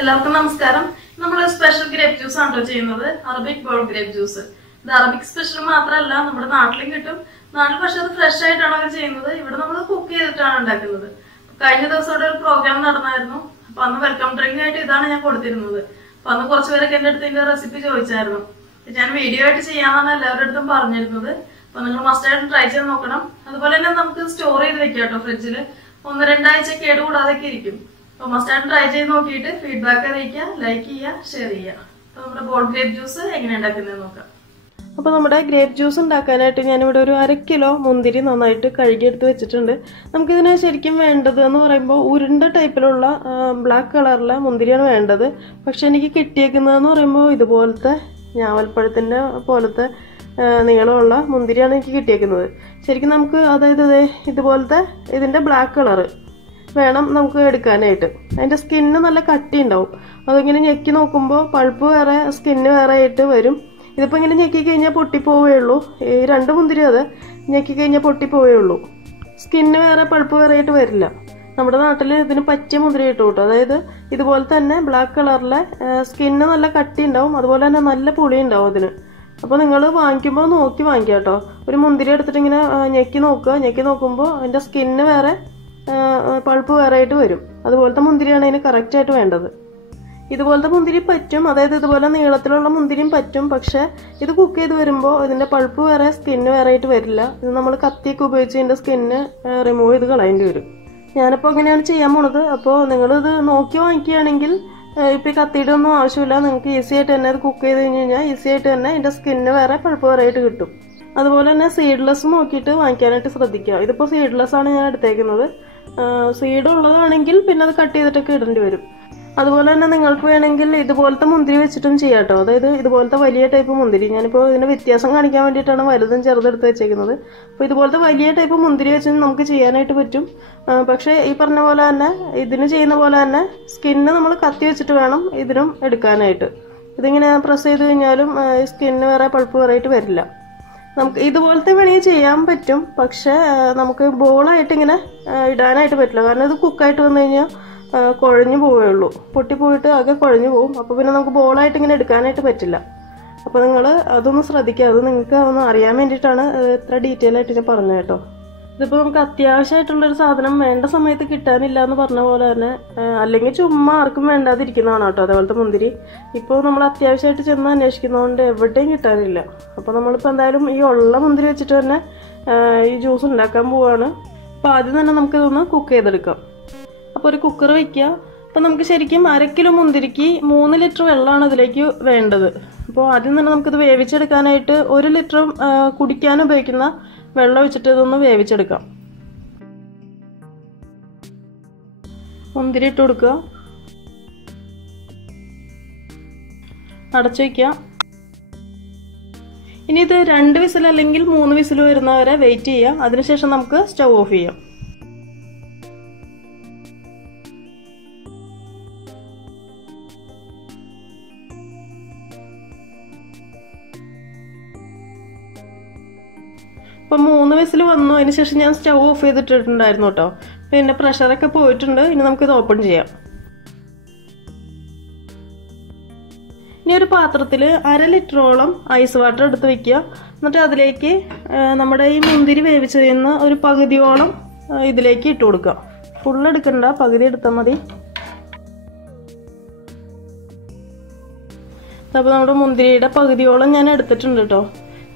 എല്ലാവർക്കും നമസ്കാരം. നമ്മൾ സ്പെഷ്യൽ ഗ്രേപ്പ് ജ്യൂസ് ആണ് ചെയ്യുന്നത്. അറബിക് ബോൾ ഗ്രേപ്പ് ജ്യൂസ് ഇത് അറബിക് സ്പെഷ്യൽ മാത്രമല്ല നമ്മുടെ നാട്ടിലും കിട്ടും. നാട്ടിൽ പക്ഷെ അത് ഫ്രഷ് ആയിട്ടാണ് അവർ ചെയ്യുന്നത്. ഇവിടെ നമ്മൾ കുക്ക് ചെയ്തിട്ടാണ് ഉണ്ടാക്കുന്നത്. കഴിഞ്ഞ ദിവസം ഇവിടെ ഒരു പ്രോഗ്രാം നടന്നായിരുന്നു. അപ്പൊ അന്ന് വെൽക്കം ഡ്രിങ്ക് ആയിട്ട് ഇതാണ് ഞാൻ കൊടുത്തിരുന്നത്. അപ്പൊ അന്ന് കുറച്ച് പേരൊക്കെ എന്റെ അടുത്ത് ഇതിന്റെ റെസിപ്പി ചോദിച്ചായിരുന്നു. ഞാൻ വീഡിയോ ആയിട്ട് ചെയ്യാന്നാണ് എല്ലാവരുടെ അടുത്തും പറഞ്ഞിരുന്നത്. അപ്പൊ നിങ്ങൾ മസ്റ്റായിട്ട് ട്രൈ ചെയ്ത് നോക്കണം. അതുപോലെ തന്നെ നമുക്ക് സ്റ്റോർ ചെയ്ത് വെക്കാം കേട്ടോ ഫ്രിഡ്ജിൽ ഒന്ന് രണ്ടാഴ്ച കേടുകൂടാതെ കൂടാതൊക്കെ ഇരിക്കും മസ്റ്റ് ആൻഡ് ട്രൈ ചെയ്ത് നോക്കിയിട്ട് ഫീഡ്ബാക്ക് അറിയിക്കുക ലൈക്ക് ചെയ്യുക ഷെയർ ചെയ്യുക. അപ്പൊ നമ്മുടെ ബോൾ ഗ്രേപ്പ് ജ്യൂസ് എങ്ങനെ ഉണ്ടാക്കുന്നത് നോക്കാം. അപ്പോൾ നമ്മുടെ ഗ്രേപ്പ് ജ്യൂസ് ഉണ്ടാക്കാനായിട്ട് ഞാനിവിടെ ഒരു അര കിലോ മുന്തിരി നന്നായിട്ട് കഴുകിയെടുത്ത് വെച്ചിട്ടുണ്ട്. നമുക്കിതിന് ശരിക്കും വേണ്ടത് എന്ന് പറയുമ്പോൾ ഉരുണ്ട ടൈപ്പിലുള്ള ബ്ലാക്ക് കളറിലെ മുന്തിരിയാണ് വേണ്ടത്. പക്ഷെ എനിക്ക് കിട്ടിയേക്കുന്നതെന്ന് പറയുമ്പോൾ ഇതുപോലത്തെ ഞാവൽപ്പഴത്തിന്റെ പോലത്തെ നീളമുള്ള മുന്തിരിയാണ് എനിക്ക് കിട്ടിയേക്കുന്നത്. ശരിക്കും നമുക്ക് അതായത് ഇതുപോലത്തെ ഇതിന്റെ ബ്ലാക്ക് കളറ് വേണം നമുക്ക് എടുക്കാനായിട്ട്. അതിന്റെ സ്കിന്ന് നല്ല കട്ടി ഉണ്ടാവും അതിങ്ങനെ ഞെക്കി നോക്കുമ്പോൾ പൾപ്പ് വേറെ സ്കിന്ന് വേറെ ആയിട്ട് വരും. ഇതിപ്പോൾ ഇങ്ങനെ ഞെക്കി കഴിഞ്ഞാൽ പൊട്ടിപ്പോവേ ഈ രണ്ട് മുന്തിരി അത് ഞെക്കി കഴിഞ്ഞാൽ പൊട്ടിപ്പോവേ സ്കിന്ന് വേറെ പൾപ്പ് വേറെ ആയിട്ട് വരില്ല. നമ്മുടെ നാട്ടിൽ ഇതിന് പച്ച മുന്തിരി കിട്ടും കേട്ടോ. അതായത് ഇതുപോലെ തന്നെ ബ്ലാക്ക് കളറിലെ സ്കിന്ന് നല്ല കട്ടി ഉണ്ടാവും അതുപോലെ തന്നെ നല്ല പുളി ഉണ്ടാവും അതിന്. അപ്പോൾ നിങ്ങൾ വാങ്ങിക്കുമ്പോൾ നോക്കി വാങ്ങിക്കുക കേട്ടോ. ഒരു മുന്തിരി എടുത്തിട്ട് ഇങ്ങനെ ഞെക്കി നോക്കുക. ഞെക്കി നോക്കുമ്പോൾ അതിന്റെ സ്കിന്ന് വേറെ പൾപ്പ് വേറെ ആയിട്ട് വരും. അതുപോലത്തെ മുന്തിരിയാണ് അതിന് കറക്റ്റ് ആയിട്ട് വേണ്ടത്. ഇതുപോലത്തെ മുന്തിരി പറ്റും. അതായത് ഇതുപോലെ നീളത്തിലുള്ള മുന്തിരിയും പറ്റും. പക്ഷെ ഇത് കുക്ക് ചെയ്ത് വരുമ്പോൾ ഇതിന്റെ പൾപ്പ് വേറെ സ്കിന്ന് വേറെ ആയിട്ട് വരില്ല. ഇത് നമ്മൾ കത്തിയൊക്കെ ഉപയോഗിച്ച് ഇതിന്റെ സ്കിന്ന് റിമൂവ് ചെയ്ത് കളയേണ്ടി വരും. ഞാനിപ്പോൾ അങ്ങനെയാണ് ചെയ്യാൻ പോണത്. അപ്പോൾ നിങ്ങളിത് നോക്കി വാങ്ങിക്കുകയാണെങ്കിൽ ഇപ്പം കത്തിയുടെ ഒന്നും ആവശ്യമില്ല. നിങ്ങൾക്ക് ഈസി ആയിട്ട് തന്നെ അത് കുക്ക് ചെയ്ത് കഴിഞ്ഞ് കഴിഞ്ഞാൽ ഈസി ആയിട്ട് തന്നെ ഇതിന്റെ സ്കിന്ന് വേറെ പൾപ്പ് വേറെ ആയിട്ട് കിട്ടും. അതുപോലെ തന്നെ സീഡ്ലെസ് നോക്കിയിട്ട് വാങ്ങിക്കാനായിട്ട് ശ്രദ്ധിക്കുക. ഇതിപ്പോൾ സീഡ്ലെസ് ആണ് ഞാൻ എടുത്തേക്കുന്നത്. സീഡ് ഉള്ളതാണെങ്കിൽ പിന്നെ അത് കട്ട് ചെയ്തിട്ടൊക്കെ ഇടേണ്ടി വരും. അതുപോലെ തന്നെ നിങ്ങൾക്ക് വേണമെങ്കിൽ ഇതുപോലത്തെ മുന്തിരി വെച്ചിട്ടും ചെയ്യാം കേട്ടോ അതായത് ഇതുപോലത്തെ വലിയ ടൈപ്പ് മുന്തിരി. ഞാനിപ്പോൾ ഇതിന് വ്യത്യാസം കാണിക്കാൻ വേണ്ടിയിട്ടാണ് വലുതും ചെറുതെടുത്ത് വെച്ചേക്കുന്നത്. അപ്പോൾ ഇതുപോലത്തെ വലിയ ടൈപ്പ് മുന്തിരി വെച്ച് നമുക്ക് ചെയ്യാനായിട്ട് പറ്റും. പക്ഷേ ഈ പറഞ്ഞ പോലെ തന്നെ ഇതിന് ചെയ്യുന്ന പോലെ തന്നെ സ്കിന്ന് നമ്മൾ കത്തി വെച്ചിട്ട് വേണം ഇതിനും എടുക്കാനായിട്ട്. ഇതിങ്ങനെ പ്രസ് ചെയ്ത് കഴിഞ്ഞാലും സ്കിന്ന് വേറെ പഴുപ്പ് വേറെ ആയിട്ട് വരില്ല. നമുക്ക് ഇതുപോലത്തെ വേണമെങ്കിൽ ചെയ്യാൻ പറ്റും. പക്ഷെ നമുക്ക് ബോളായിട്ട് ഇങ്ങനെ ഇടാനായിട്ട് പറ്റില്ല. കാരണം ഇത് കുക്കായിട്ട് വന്നു കഴിഞ്ഞാൽ കുഴഞ്ഞു പോവേ ഉള്ളൂ. പൊട്ടിപ്പോയിട്ട് ആകെ കുഴഞ്ഞു പോകും അപ്പോൾ പിന്നെ നമുക്ക് ബോളായിട്ട് ഇങ്ങനെ എടുക്കാനായിട്ട് പറ്റില്ല. അപ്പോൾ നിങ്ങൾ അതൊന്ന് ശ്രദ്ധിക്കുക. അത് നിങ്ങൾക്ക് ഒന്ന് അറിയാൻ വേണ്ടിയിട്ടാണ് ഇത്ര ഡീറ്റെയിൽ ആയിട്ട് ഞാൻ പറഞ്ഞു കേട്ടോ. ഇതിപ്പോൾ നമുക്ക് അത്യാവശ്യമായിട്ടുള്ളൊരു സാധനം വേണ്ട സമയത്ത് കിട്ടാനില്ല എന്ന് പറഞ്ഞ പോലെ തന്നെ അല്ലെങ്കിൽ ചുമ്മാ ആർക്കും വേണ്ടാതിരിക്കുന്നതാണ് കേട്ടോ അതേപോലത്തെ മുന്തിരി. ഇപ്പോൾ നമ്മൾ അത്യാവശ്യമായിട്ട് ചെന്ന് അന്വേഷിക്കുന്നതുകൊണ്ട് എവിടെയും കിട്ടാനില്ല. അപ്പോൾ നമ്മളിപ്പോൾ എന്തായാലും ഈ ഉള്ള മുന്തിരി വെച്ചിട്ട് തന്നെ ഈ ജ്യൂസ് ഉണ്ടാക്കാൻ പോവുകയാണ് അപ്പോൾ ആദ്യം തന്നെ നമുക്ക് ഇതൊന്ന് കുക്ക് ചെയ്തെടുക്കാം. അപ്പോൾ ഒരു കുക്കർ വയ്ക്കുക. അപ്പോൾ നമുക്ക് ശരിക്കും അര കിലോ മുന്തിരിക്ക് മൂന്ന് ലിറ്റർ വെള്ളമാണ് ഇതിലേക്ക് വേണ്ടത്. അപ്പോൾ ആദ്യം തന്നെ നമുക്കിത് വേവിച്ചെടുക്കാനായിട്ട് ഒരു ലിറ്റർ കുടിക്കാൻ ഉപയോഗിക്കുന്ന വെള്ളം ഒഴിച്ചിട്ട് ഇതൊന്ന് വേവിച്ചെടുക്കാം. മുന്തിരി ഇട്ട് കൊടുക്കുക. അടച്ചു വയ്ക്കുക ഇനി ഇത് രണ്ട് വിസിൽ അല്ലെങ്കിൽ മൂന്ന് വിസിൽ വരുന്നവരെ വെയിറ്റ് ചെയ്യുക. അതിനുശേഷം നമുക്ക് സ്റ്റൗ ഓഫ് ചെയ്യാം. വിസിൽ വന്നു. അതിന് ശേഷം ഞാൻ സ്റ്റൗ ഓഫ് ചെയ്തിട്ടിട്ടുണ്ടായിരുന്നു കേട്ടോ. പിന്നെ പ്രഷറൊക്കെ പോയിട്ടുണ്ട്. ഇനി നമുക്കിത് ഓപ്പൺ ചെയ്യാം. ഇനി ഒരു പാത്രത്തിൽ അര ലിറ്ററോളം ഐസ് വാട്ടർ എടുത്ത് വെക്കുക. എന്നിട്ട് അതിലേക്ക് നമ്മുടെ ഈ മുന്തിരി വേവിച്ച് ഒരു പകുതിയോളം ഇതിലേക്ക് ഇട്ട് കൊടുക്കുക. ഫുൾ എടുക്കണ്ട. പകുതി എടുത്താൽ മതി. അപ്പോൾ നമ്മുടെ മുന്തിരിയുടെ പകുതിയോളം ഞാൻ എടുത്തിട്ടുണ്ട് കേട്ടോ.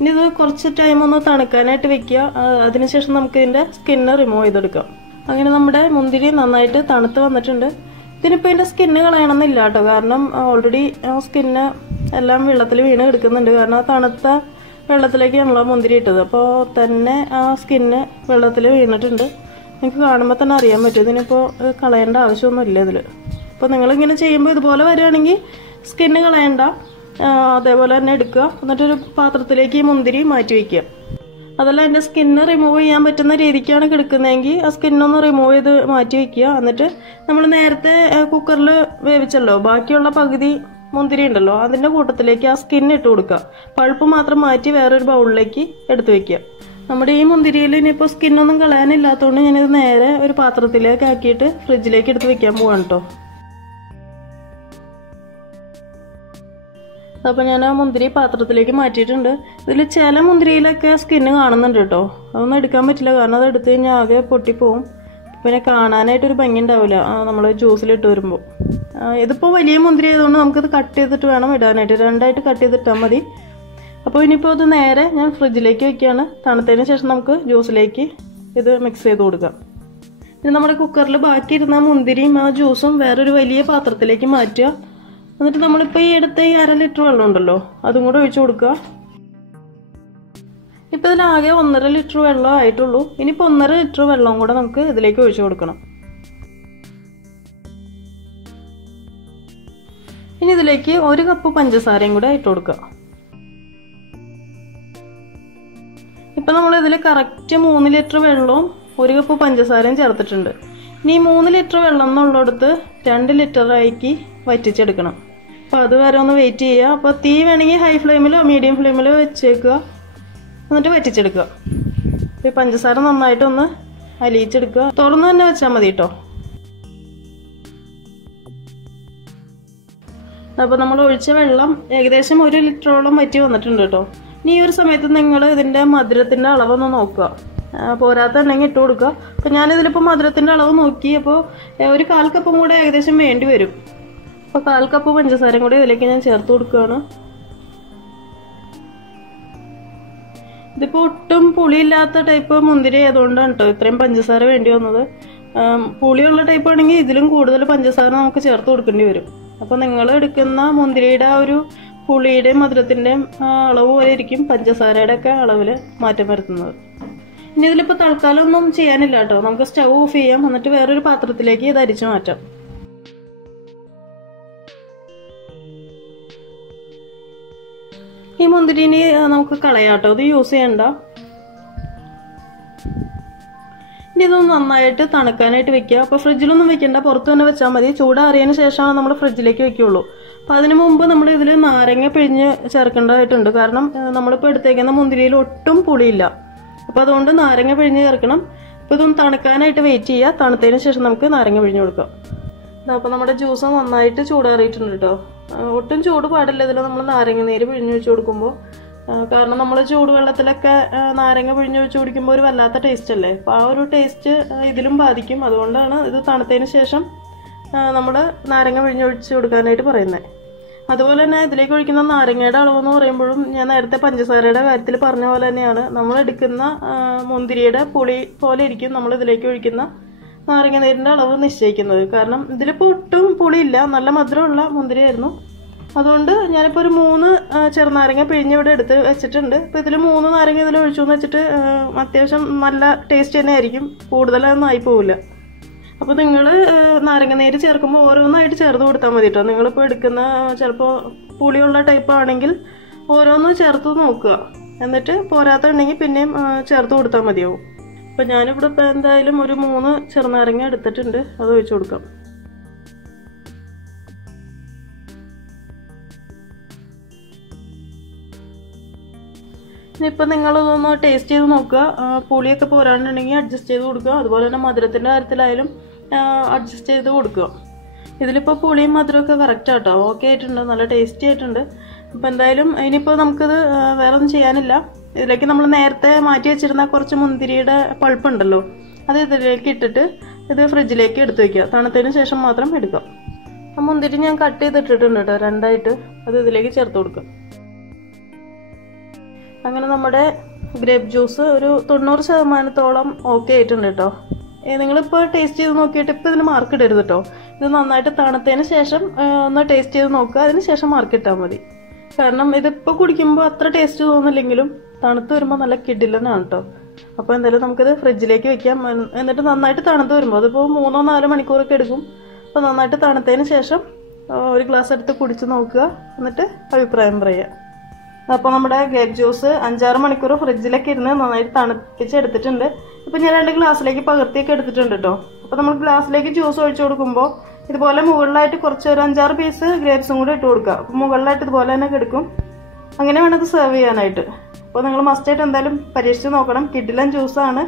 ഇനി ഇത് കുറച്ച് ടൈം ഒന്ന് തണുക്കാനായിട്ട് വെക്കുക. അതിനുശേഷം നമുക്ക് ഇതിന്റെ സ്കിന്ന് റിമൂവ് ചെയ്തെടുക്കാം. അങ്ങനെ നമ്മുടെ മുന്തിരി നന്നായിട്ട് തണുത്ത് വന്നിട്ടുണ്ട്. ഇതിനിപ്പോ ഇതിന്റെ സ്കിന്ന് കളയണമെന്നില്ല കേട്ടോ. കാരണം ഓൾറെഡി സ്കിന്ന് എല്ലാം വെള്ളത്തിൽ വീണ് കിടക്കുന്നുണ്ട്. കാരണം ആ തണുത്ത വെള്ളത്തിലേക്ക് നമ്മൾ മുന്തിരി ഇട്ടത്. അപ്പോൾ തന്നെ ആ സ്കിന്ന് വെള്ളത്തിൽ വീണിട്ടുണ്ട്. നിങ്ങൾക്ക് കാണുമ്പോൾ തന്നെ അറിയാൻ പറ്റും. ഇതിനിപ്പോൾ കളയേണ്ട ആവശ്യമൊന്നുമില്ല ഇതിൽ അപ്പോൾ നിങ്ങളിങ്ങനെ ചെയ്യുമ്പോൾ ഇതുപോലെ വരികയാണെങ്കിൽ സ്കിന്ന് കളയണ്ട. അതേപോലെ തന്നെ എടുക്കുക. എന്നിട്ടൊരു പാത്രത്തിലേക്ക് ഈ മുന്തിരി മാറ്റി വയ്ക്കുക. അതല്ല എന്റെ സ്കിന്ന് റിമൂവ് ചെയ്യാൻ പറ്റുന്ന രീതിക്കാണ് കിടക്കുന്നതെങ്കിൽ ആ സ്കിന്നൊന്ന് റിമൂവ് ചെയ്ത് മാറ്റി വയ്ക്കുക. എന്നിട്ട് നമ്മൾ നേരത്തെ കുക്കറിൽ വേവിച്ചല്ലോ. ബാക്കിയുള്ള പകുതി മുന്തിരി ഉണ്ടല്ലോ അതിന്റെ കൂട്ടത്തിലേക്ക് ആ സ്കിൻ ഇട്ട് കൊടുക്കുക. പഴുപ്പ് മാത്രം മാറ്റി വേറൊരു ബൗളിലേക്ക് എടുത്തു വെക്കുക നമ്മുടെ ഈ മുന്തിരിയിൽ ഇനിയിപ്പോൾ സ്കിന്നൊന്നും കളയാനില്ലാത്തതുകൊണ്ട് ഞാനിത് നേരെ ഒരു പാത്രത്തിലേക്ക് ആക്കിയിട്ട് ഫ്രിഡ്ജിലേക്ക് എടുത്ത് വെക്കാൻ പോവാണ് കേട്ടോ അപ്പോൾ ഞാൻ ആ മുന്തിരി പാത്രത്തിലേക്ക് മാറ്റിയിട്ടുണ്ട്. ഇതിൽ ചില മുന്തിരിയിലൊക്കെ സ്കിന്ന് കാണുന്നുണ്ട് കേട്ടോ. അതൊന്നും എടുക്കാൻ പറ്റില്ല. കാരണം അത് എടുത്തു കഴിഞ്ഞാൽ ആകെ പൊട്ടിപ്പോവും. പിന്നെ കാണാനായിട്ടൊരു ഭംഗി ഉണ്ടാവില്ല നമ്മൾ ജ്യൂസിലിട്ട് വരുമ്പോൾ ഇതിപ്പോൾ വലിയ മുന്തിരി ആയതുകൊണ്ട് നമുക്കിത് കട്ട് ചെയ്തിട്ട് വേണം ഇടാനായിട്ട്. രണ്ടായിട്ട് കട്ട് ചെയ്തിട്ടാൽ മതി. അപ്പോൾ ഇനിയിപ്പോൾ അത് നേരെ ഞാൻ ഫ്രിഡ്ജിലേക്ക് വെക്കുകയാണ് തണുത്തതിന് ശേഷം നമുക്ക് ജ്യൂസിലേക്ക് ഇത് മിക്സ് ചെയ്ത് കൊടുക്കാം. ഇനി നമ്മുടെ കുക്കറിൽ ബാക്കി ഇരുന്ന മുന്തിരിയും ആ ജ്യൂസും വേറൊരു വലിയ പാത്രത്തിലേക്ക് മാറ്റുക. എന്നിട്ട് നമ്മളിപ്പോൾ ഈ എടുത്ത ഈ അര ലിറ്റർ വെള്ളം ഉണ്ടല്ലോ അതും കൂടെ ഒഴിച്ചു കൊടുക്കുക. ഇപ്പം ഇതിലാകെ ഒന്നര ലിറ്റർ വെള്ളം ആയിട്ടുള്ളൂ. ഇനിയിപ്പോൾ ഒന്നര ലിറ്റർ വെള്ളം കൂടെ നമുക്ക് ഇതിലേക്ക് ഒഴിച്ചു കൊടുക്കണം. ഇനി ഇതിലേക്ക് ഒരു കപ്പ് പഞ്ചസാരയും കൂടെ ഇട്ട് കൊടുക്കുക. ഇപ്പം നമ്മൾ ഇതിൽ കറക്റ്റ് മൂന്ന് ലിറ്റർ വെള്ളവും ഒരു കപ്പ് പഞ്ചസാരയും ചേർത്തിട്ടുണ്ട്. ഇനി മൂന്ന് ലിറ്റർ വെള്ളം എന്നുള്ളിടത്ത് രണ്ട് ലിറ്ററാക്കി വറ്റിച്ചെടുക്കണം. അപ്പോൾ അതുവരെ ഒന്ന് വെയിറ്റ് ചെയ്യുക. അപ്പോൾ തീ വേണമെങ്കിൽ ഹൈ ഫ്ലെയിമിലോ മീഡിയം ഫ്ലെയിമിലോ വെച്ചേക്കുക. എന്നിട്ട് വറ്റിച്ചെടുക്കുക. ഈ പഞ്ചസാര നന്നായിട്ടൊന്ന് അലിയിച്ചെടുക്കുക. തുറന്ന് തന്നെ വെച്ചാൽ മതി കേട്ടോ അപ്പോൾ നമ്മൾ ഒഴിച്ച വെള്ളം ഏകദേശം ഒരു ലിറ്ററോളം വറ്റി വന്നിട്ടുണ്ട് കേട്ടോ ഇനി ഈ ഒരു സമയത്ത് നിങ്ങൾ ഇതിന്റെ മധുരത്തിന്റെ അളവൊന്ന് നോക്കുക. പോരാത്തുണ്ടെങ്കിൽ ഇട്ട് കൊടുക്കുക. അപ്പോൾ ഞാനിതിലിപ്പോൾ മധുരത്തിന്റെ അളവ് നോക്കി അപ്പോൾ ഒരു കാൽ കപ്പും കൂടെ ഏകദേശം വേണ്ടി വരും. അപ്പോൾ കാൽ കപ്പ് പഞ്ചസാരയും കൂടി ഇതിലേക്ക് ഞാൻ ചേർത്ത് കൊടുക്കുകയാണ്. ഇതിപ്പോൾ ഒട്ടും പുളിയില്ലാത്ത ടൈപ്പ് മുന്തിരി ആയതുകൊണ്ടാണ് കേട്ടോ ഇത്രയും പഞ്ചസാര വേണ്ടി വന്നത്. പുളിയുള്ള ടൈപ്പ് ആണെങ്കിൽ ഇതിലും കൂടുതൽ പഞ്ചസാര നമുക്ക് ചേർത്ത് കൊടുക്കേണ്ടി വരും. അപ്പോൾ നിങ്ങൾ എടുക്കുന്ന മുന്തിരിയുടെ ആ ഒരു പുളിയുടെയും മധുരത്തിന്റെയും അളവ് പോലെ ഇരിക്കും പഞ്ചസാരയുടെ ഒക്കെ അളവിൽ മാറ്റം വരുത്തുന്നത്. ഇനി ഇതിലിപ്പോൾ തൽക്കാലം ഒന്നും ചെയ്യാനില്ല കേട്ടോ നമുക്ക് സ്റ്റൗ ഓഫ് ചെയ്യാം. എന്നിട്ട് വേറൊരു പാത്രത്തിലേക്ക് ഇത് അരിച്ചു മാറ്റാം. ഈ മുന്തിരിനി നമുക്ക് കളയാട്ടോ. അത് യൂസ് ചെയ്യണ്ട. ഇനി ഇതൊന്ന് നന്നായിട്ട് തണുക്കാനായിട്ട് വെക്കുക. അപ്പോൾ ഫ്രിഡ്ജിലൊന്നും വെക്കണ്ട. പുറത്ത് തന്നെ വെച്ചാൽ മതി. ചൂടാറിയതിന് ശേഷമാണ് നമ്മൾ ഫ്രിഡ്ജിലേക്ക് വെക്കുകയുള്ളൂ അപ്പോൾ അതിന് മുമ്പ് നമ്മൾ ഇതിൽ നാരങ്ങ പിഴിഞ്ഞ് ചേർക്കേണ്ടതായിട്ടുണ്ട്. കാരണം നമ്മളിപ്പോൾ എടുത്തേക്കുന്ന മുന്തിരിയിൽ ഒട്ടും പുളിയില്ല. അപ്പോൾ അതുകൊണ്ട് നാരങ്ങ പിഴിഞ്ഞ് ചേർക്കണം. അപ്പോൾ ഇതൊന്ന് തണുക്കാനായിട്ട് വെയിറ്റ് ചെയ്യുക. തണുത്തതിന് ശേഷം നമുക്ക് നാരങ്ങ പിഴിഞ്ഞ് കൊടുക്കാം. അപ്പോൾ നമ്മുടെ ജ്യൂസ് നന്നായിട്ട് ചൂടാറിയിട്ടുണ്ട് കേട്ടോ ഒട്ടും ചൂട് പാടില്ല. ഇതിൽ നമ്മൾ നാരങ്ങ നീര് പിഴിഞ്ഞ് വെച്ച് കൊടുക്കുമ്പോൾ കാരണം നമ്മൾ ചൂടുവെള്ളത്തിലൊക്കെ നാരങ്ങ പിഴിഞ്ഞ് വെച്ച് കുടിക്കുമ്പോൾ ഒരു വല്ലാത്ത ടേസ്റ്റ് അല്ലേ? അപ്പോൾ ആ ഒരു ടേസ്റ്റ് ഇതിലും ബാധിക്കും. അതുകൊണ്ടാണ് ഇത് തണുത്തതിന് ശേഷം നമ്മൾ നാരങ്ങ പിഴിഞ്ഞൊഴിച്ച് കൊടുക്കാനായിട്ട് പറയുന്നത് അതുപോലെ തന്നെ ഇതിലേക്ക് ഒഴിക്കുന്ന നാരങ്ങയുടെ അളവെന്ന് പറയുമ്പോഴും ഞാൻ നേരത്തെ പഞ്ചസാരയുടെ കാര്യത്തിൽ പറഞ്ഞ പോലെ തന്നെയാണ്. നമ്മൾ എടുക്കുന്ന മുന്തിരിയുടെ പുളി പോലെ ഇരിക്കും. നമ്മൾ ഇതിലേക്ക് ഒഴിക്കുന്ന നാരങ്ങ നീരിന്റെ അളവ് നിശ്ചയിക്കുന്നത്. കാരണം ഇതിലിപ്പോൾ ഒട്ടും പുളിയില്ല. നല്ല മധുരമുള്ള മുന്തിരിയായിരുന്നു. അതുകൊണ്ട് ഞാനിപ്പോൾ ഒരു മൂന്ന് ചെറുനാരങ്ങ പിഴിഞ്ഞ് ഇവിടെ എടുത്ത് വെച്ചിട്ടുണ്ട്. അപ്പോൾ ഇതിൽ മൂന്ന് നാരങ്ങ ഇതിൽ ഒഴിച്ചു എന്ന് വെച്ചിട്ട് അത്യാവശ്യം നല്ല ടേസ്റ്റ് തന്നെ ആയിരിക്കും. കൂടുതലൊന്നും ആയി പോവില്ല. അപ്പോൾ നിങ്ങൾ നാരങ്ങ നീര് ചേർക്കുമ്പോൾ ഓരോന്നായിട്ട് ചേർത്ത് കൊടുത്താൽ മതി കേട്ടോ നിങ്ങളിപ്പോൾ എടുക്കുന്ന ചിലപ്പോൾ പുളിയുള്ള ടൈപ്പ് ആണെങ്കിൽ ഓരോന്ന് ചേർത്ത് നോക്കുക. എന്നിട്ട് പോരാത്തുണ്ടെങ്കിൽ പിന്നെയും ചേർത്ത് കൊടുത്താൽ മതിയാവും. അപ്പോൾ ഞാനിവിടെ ഇപ്പോൾ എന്തായാലും ഒരു മൂന്ന് ചെറുനാരങ്ങ എടുത്തിട്ടുണ്ട്. അത് ഒഴിച്ചു കൊടുക്കാം. ഇനിയിപ്പോൾ നിങ്ങളിതൊന്ന് ടേസ്റ്റ് ചെയ്ത് നോക്കുക. പുളിയൊക്കെ പോരാണ്ടുണ്ടെങ്കിൽ അഡ്ജസ്റ്റ് ചെയ്ത് കൊടുക്കുക. അതുപോലെ തന്നെ മധുരത്തിന്റെ കാര്യത്തിലായാലും അഡ്ജസ്റ്റ് ചെയ്ത് കൊടുക്കുക. ഇതിലിപ്പോൾ പുളിയും മധുരമൊക്കെ കറക്റ്റ് ആട്ടോ. ഓക്കെ ആയിട്ടുണ്ട്. നല്ല ടേസ്റ്റി ആയിട്ടുണ്ട്. അപ്പോൾ എന്തായാലും ഇനിയിപ്പോൾ നമുക്കിത് വേറെ ഒന്നും ചെയ്യാനില്ല. ഇതിലേക്ക് നമ്മൾ നേരത്തെ മാറ്റി വെച്ചിരുന്ന കുറച്ച് മുന്തിരിയുടെ പൾപ്പ് ഉണ്ടല്ലോ അത് ഇതിലേക്ക് ഇട്ടിട്ട് ഇത് ഫ്രിഡ്ജിലേക്ക് എടുത്തു വയ്ക്കുക തണുത്തതിന് ശേഷം മാത്രം എടുക്കാം ആ മുന്തിരി ഞാൻ കട്ട് ചെയ്തിട്ടിട്ടുണ്ട് കേട്ടോ രണ്ടായിട്ട്. അത് ഇതിലേക്ക് ചേർത്ത് കൊടുക്കുക. അങ്ങനെ നമ്മുടെ ഗ്രേപ്പ് ജ്യൂസ് ഒരു തൊണ്ണൂറ് ശതമാനത്തോളം ഓക്കെ ആയിട്ടുണ്ട് കേട്ടോ. നിങ്ങളിപ്പോൾ ടേസ്റ്റ് ചെയ്ത് നോക്കിയിട്ട് ഇപ്പോൾ ഇതിന് മാർക്ക് ഇടരുത് കേട്ടോ. ഇത് നന്നായിട്ട് തണുത്തതിന് ശേഷം ഒന്ന് ടേസ്റ്റ് ചെയ്ത് നോക്കുക. അതിന് ശേഷം മാർക്ക് ഇട്ടാൽ മതി. കാരണം ഇതിപ്പോൾ കുടിക്കുമ്പോൾ അത്ര ടേസ്റ്റ് തോന്നില്ലെങ്കിലും തണുത്ത് വരുമ്പോൾ നല്ല കിടിലനാണ് കേട്ടോ അപ്പോൾ എന്തായാലും നമുക്കിത് ഫ്രിഡ്ജിലേക്ക് വെക്കാം. എന്നിട്ട് നന്നായിട്ട് തണുത്ത് വരുമ്പോൾ അതിപ്പോൾ മൂന്നോ നാലോ മണിക്കൂറൊക്കെ എടുക്കും. അപ്പോൾ നന്നായിട്ട് തണുത്തതിന് ശേഷം ഒരു ഗ്ലാസ് എടുത്ത് കുടിച്ച് നോക്കുക. എന്നിട്ട് അഭിപ്രായം പറയുക. അപ്പോൾ നമ്മുടെ ഗ്രേപ്പ് ജ്യൂസ് അഞ്ചാറ് മണിക്കൂർ ഫ്രിഡ്ജിലൊക്കെ ഇരുന്ന് നന്നായിട്ട് തണുപ്പിച്ച് എടുത്തിട്ടുണ്ട്. ഇപ്പം ഞാൻ രണ്ട് ഗ്ലാസ്സിലേക്ക് പകർത്തിയൊക്കെ എടുത്തിട്ടുണ്ട് കേട്ടോ അപ്പോൾ നമ്മൾ ഗ്ലാസ്സിലേക്ക് ജ്യൂസ് ഒഴിച്ചു കൊടുക്കുമ്പോൾ ഇതുപോലെ മുകളിലായിട്ട് കുറച്ച് ഒരു അഞ്ചാറ് പീസ് ഗ്രേപ്സും കൂടി ഇട്ട് കൊടുക്കുക. അപ്പോൾ മുകളിലായിട്ട് ഇതുപോലെ തന്നെ കിടക്കും. അങ്ങനെ വേണം ഇത് സെർവ് ചെയ്യാനായിട്ട്. അപ്പോൾ നിങ്ങൾ മസ്റ്റായിട്ട് എന്തായാലും പരീക്ഷിച്ച് നോക്കണം. കിഡിലൻ ജ്യൂസാണ്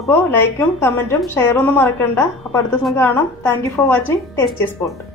അപ്പോൾ ലൈക്കും കമന്റും ഷെയറും ഒന്നും മറക്കണ്ട. അപ്പോൾ അടുത്ത ദിവസം കാണാം. Thank for watching tasty spot